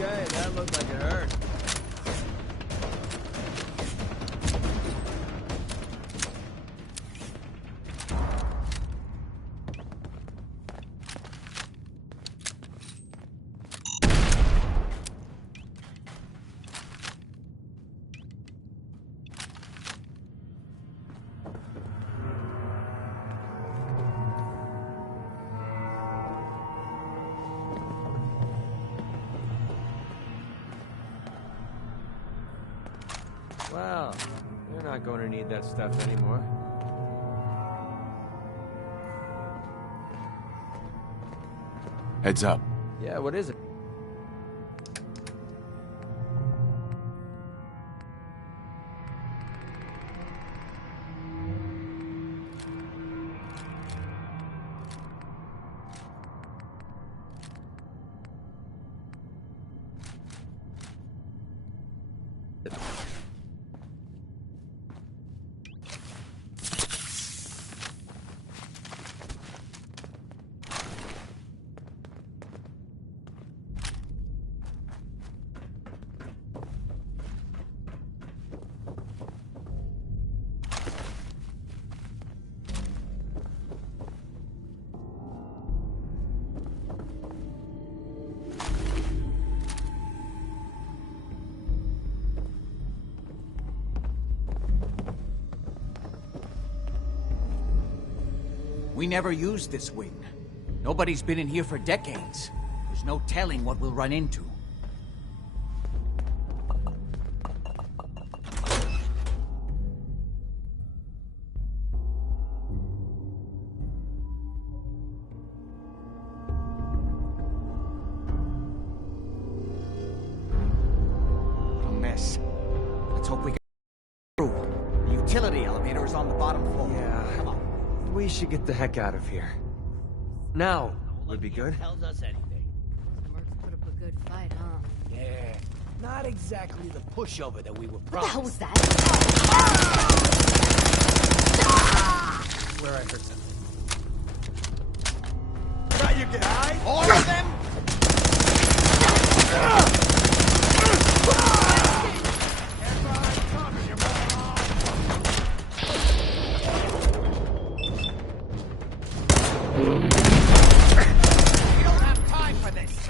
Okay, that looked like it hurt. Well, you're not going to need that stuff anymore. Heads up. Yeah, what is it? We never used this wing. Nobody's been in here for decades. There's no telling what we'll run into. A mess. Let's hope we get through. The utility elevator is on the bottom floor. Yeah. Come on. We should get the heck out of here. Now would be good. Tells us anything. Mercs put up a good fight, huh? Yeah. Not exactly the pushover that we were What the promised. hell was that? Where I heard something. Now you get high? All of them? We don't have time for this.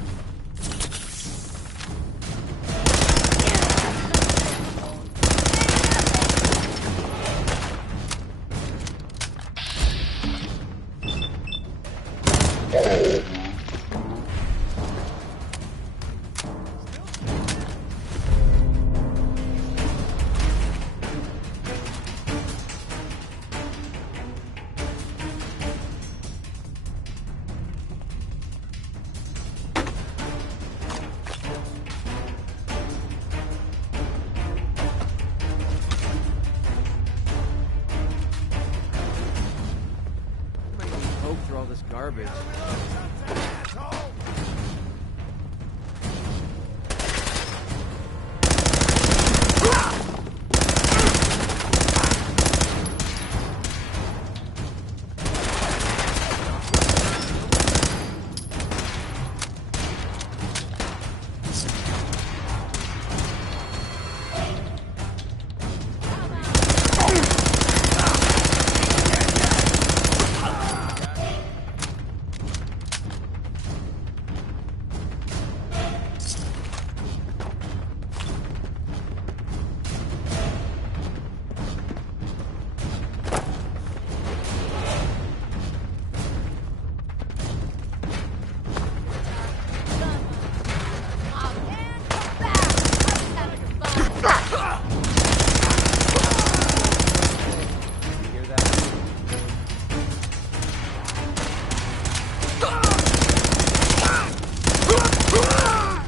Poke through all this garbage.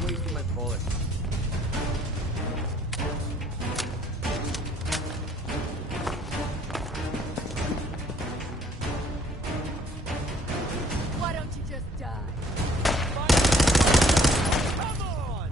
Wasting my bullet. Why don't you just die? Come on!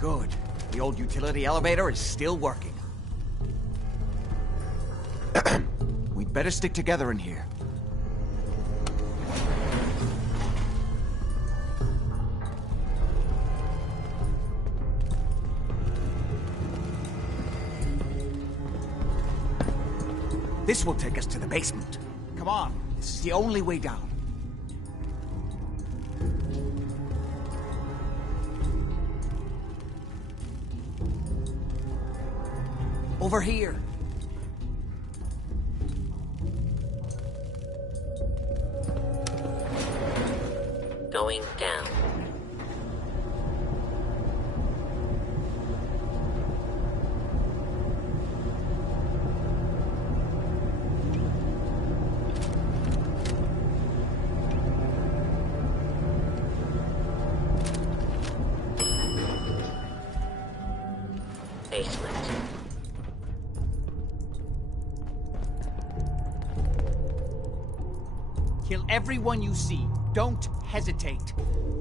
Good. The old utility elevator is still working. We'd better stick together in here. This will take us to the basement. Come on, this is the only way down. Over here. Going down. Basement. Kill everyone you see. Don't hesitate.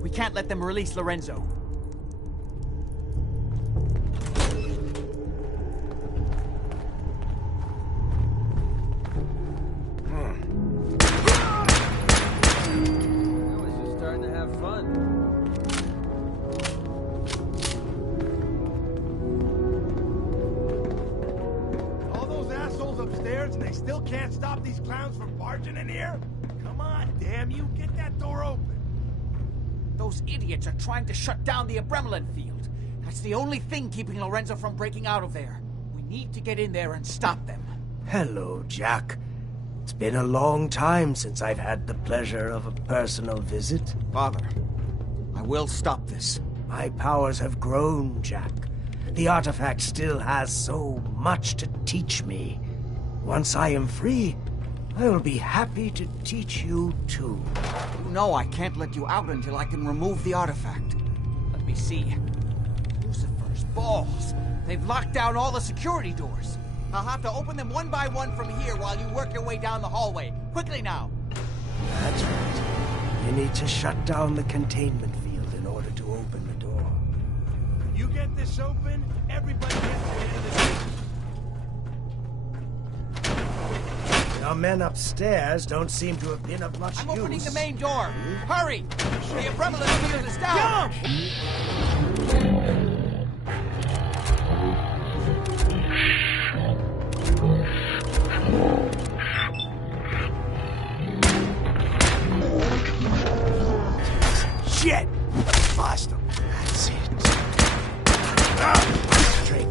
We can't let them release Lorenzo. I was just starting to have fun. All those assholes upstairs and they still can't stop these clowns from barging in here? Come on, damn you, get that door open. Those idiots are trying to shut down the Abremlin field. That's the only thing keeping Lorenzo from breaking out of there. We need to get in there and stop them. Hello, Jack. It's been a long time since I've had the pleasure of a personal visit. Father, I will stop this. My powers have grown, Jack. The artifact still has so much to teach me. Once I am free, I will be happy to teach you too. You know I can't let you out until I can remove the artifact. Let me see. Lucifer's balls. They've locked down all the security doors. I'll have to open them one by one from here while you work your way down the hallway. Quickly now. That's right. You need to shut down the containment field in order to open the door. You get this open, everybody gets into this. Our men upstairs don't seem to have been of much use. I'm opening the main door. Hurry! The Abremlin field is down! Shit! Blast them. That's it. Straight.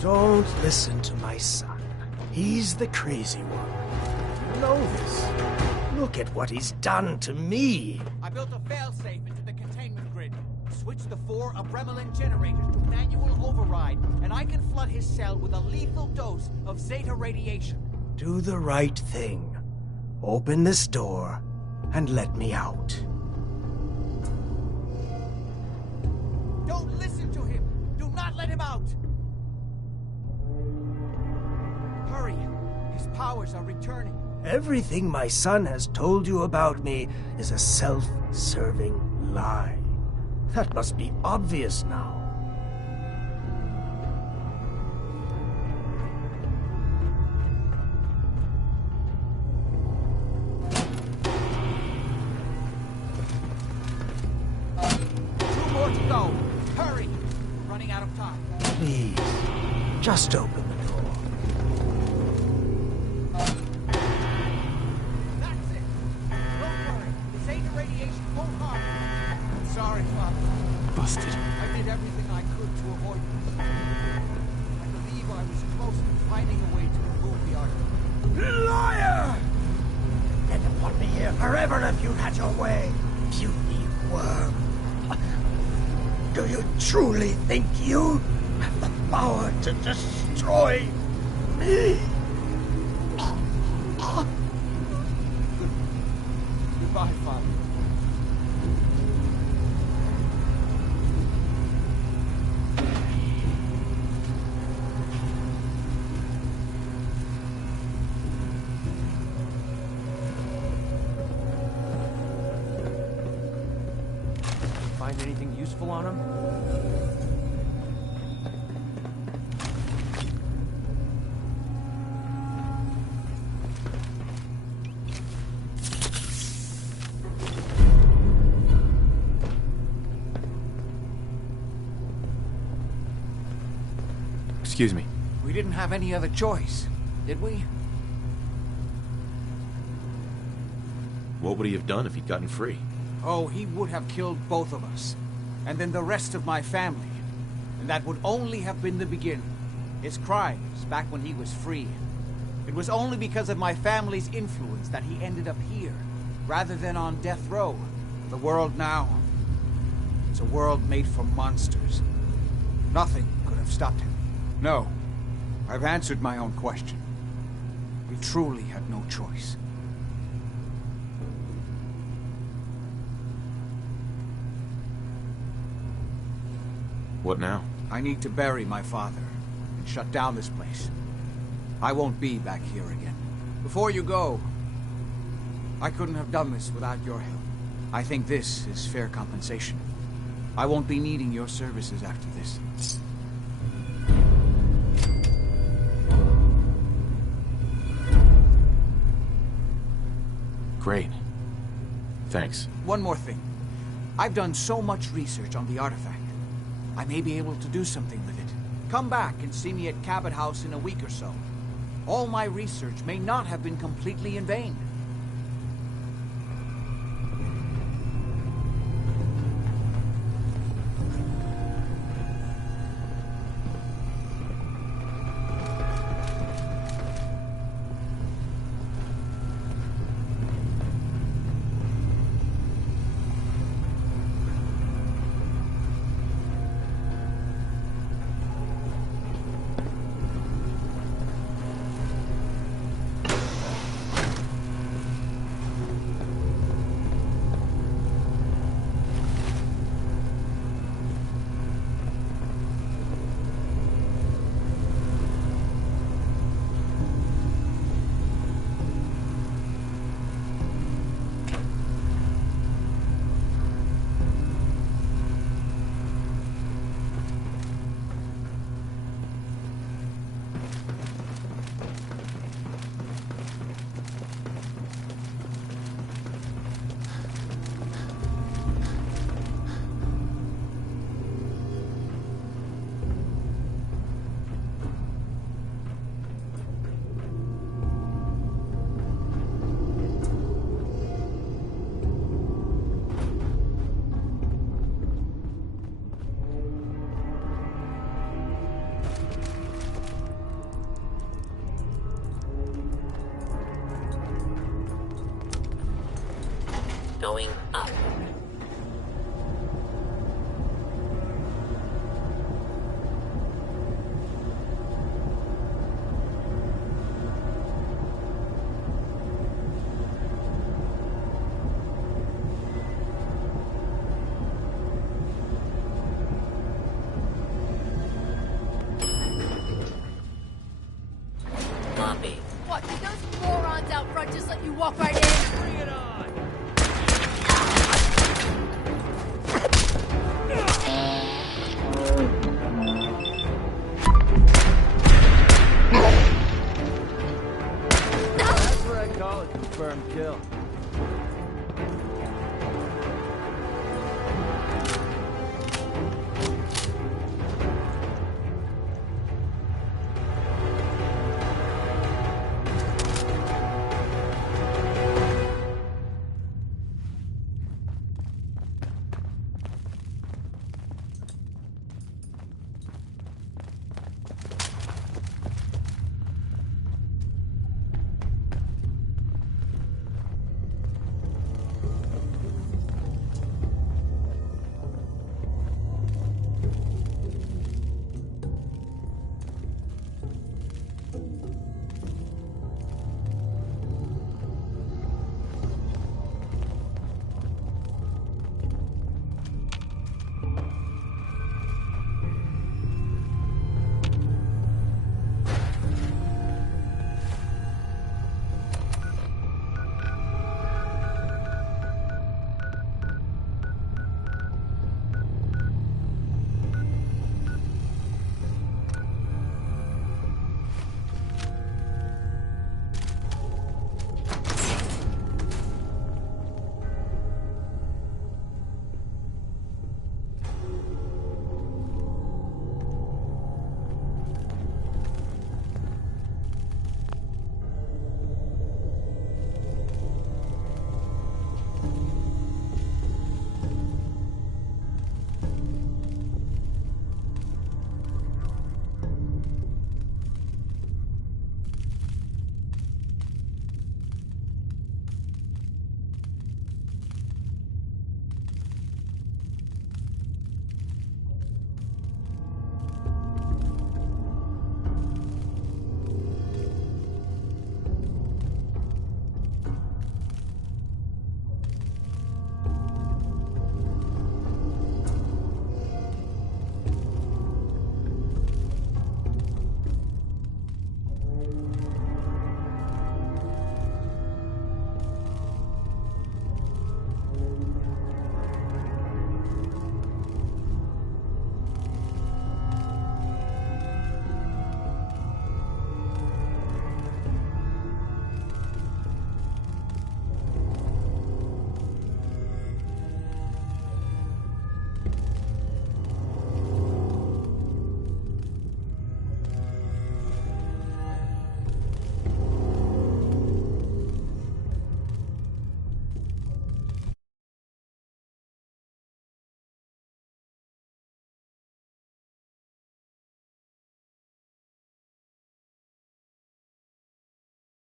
Don't listen to my son. He's the crazy one. You know this. Look at what he's done to me. I built a failsafe into the containment grid. Switched the 4 Abremlin generators to manual override, and I can flood his cell with a lethal dose of Zeta radiation. Do the right thing. Open this door and let me out. Don't listen to him! Do not let him out! Hurry! His powers are returning. Everything my son has told you about me is a self-serving lie. That must be obvious now. Two more to go. Hurry! We're running out of time. Please, just open the door. That's it. Don't worry. The Zeta radiation won't harm you. I'm sorry, Father. Busted. I did everything I could to avoid this. I believe I was close to finding a way to remove the artifact. Liar! Get upon me here. here forever if you'd had your way. Puny worm. Do you truly think you have the power to destroy me? Goodbye, Father. Find anything useful on him? Excuse me. We didn't have any other choice, did we? What would he have done if he'd gotten free? Oh, he would have killed both of us. And then the rest of my family. And that would only have been the beginning. His crimes back when he was free. It was only because of my family's influence that he ended up here, rather than on death row. The world now, it's a world made for monsters. Nothing could have stopped him. No, I've answered my own question. We truly had no choice. What now? I need to bury my father and shut down this place. I won't be back here again. Before you go, I couldn't have done this without your help. I think this is fair compensation. I won't be needing your services after this. Great. Thanks. One more thing. I've done so much research on the artifact. I may be able to do something with it. Come back and see me at Cabot House in a week or so. All my research may not have been completely in vain. Going up.